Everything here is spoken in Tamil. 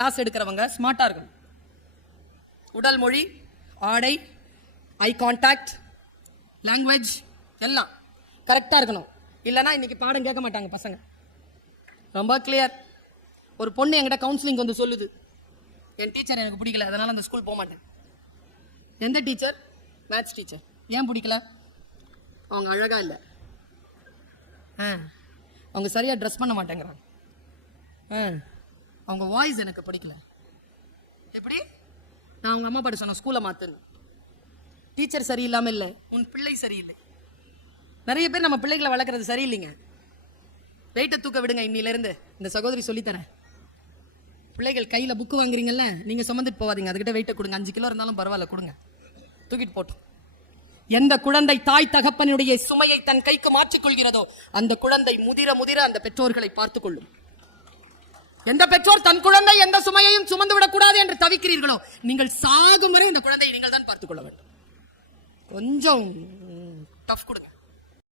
கிளாஸ் எடுக்கிறவங்க ஸ்மார்ட்டாக இருக்கணும். உடல் மொழி ஆடை ஐ கான்டாக்ட் லாங்குவேஜ் எல்லாம் கரெக்டாக இருக்கணும். இல்லைன்னா இன்றைக்கி பாடம் கேட்க மாட்டாங்க பசங்க. ரொம்ப கிளியர் ஒரு பொண்ணு என்கிட்ட கவுன்சிலிங் வந்து சொல்லுது. என் டீச்சர் எனக்கு பிடிக்கல அதனால் அந்த ஸ்கூல் போக மாட்டேன் எந்த டீச்சர் மேத்ஸ் டீச்சர் ஏன் பிடிக்கல? அவங்க அழகாக இல்லை. ஆ. அவங்க சரியாக ட்ரெஸ் பண்ண மாட்டேங்கிறாங்க. ஆ. அவங்க வாய்ஸ் எனக்கு பிடிக்கல. எப்படி? நான் அவங்க அம்மா பாட்டு சொன்னேன் ஸ்கூலை மாற்றுன்னு டீச்சர் சரியில்லாமல் இல்லை. உன் பிள்ளை சரியில்லை. நிறைய பேர் நம்ம பிள்ளைகளை வளர்க்குறது சரியில்லைங்க. வெயிட்டை தூக்க விடுங்க இன்னிலேருந்து. இந்த சகோதரி சொல்லித்தரேன். பிள்ளைகள் கையில் புக்கு வாங்குறீங்கல்ல நீங்கள் சுமந்துட்டு போவாதீங்க அதுக்கிட்ட வெயிட்டை கொடுங்க. அஞ்சு கிலோ இருந்தாலும் பரவாயில்ல கொடுங்க. தூக்கிட்டு போட்டோம். எந்த குழந்தை தாய் தகப்பனுடைய சுமையை தன் கைக்கு மாற்றிக் கொள்கிறதோ அந்த குழந்தை முதிர முதிர அந்த பெற்றோர்களை பார்த்துக் கொள்ளும் எந்த பெற்றோர் தன் குழந்தை எந்த சுமையையும் சுமந்து விடக்கூடாது என்று தவிக்கிறீர்களோ நீங்கள் சாகும் வரை இந்த குழந்தையை நீங்கள் தான் பார்த்துக் கொள்ள வேண்டும். கொஞ்சம் டஃப் கொடுங்க.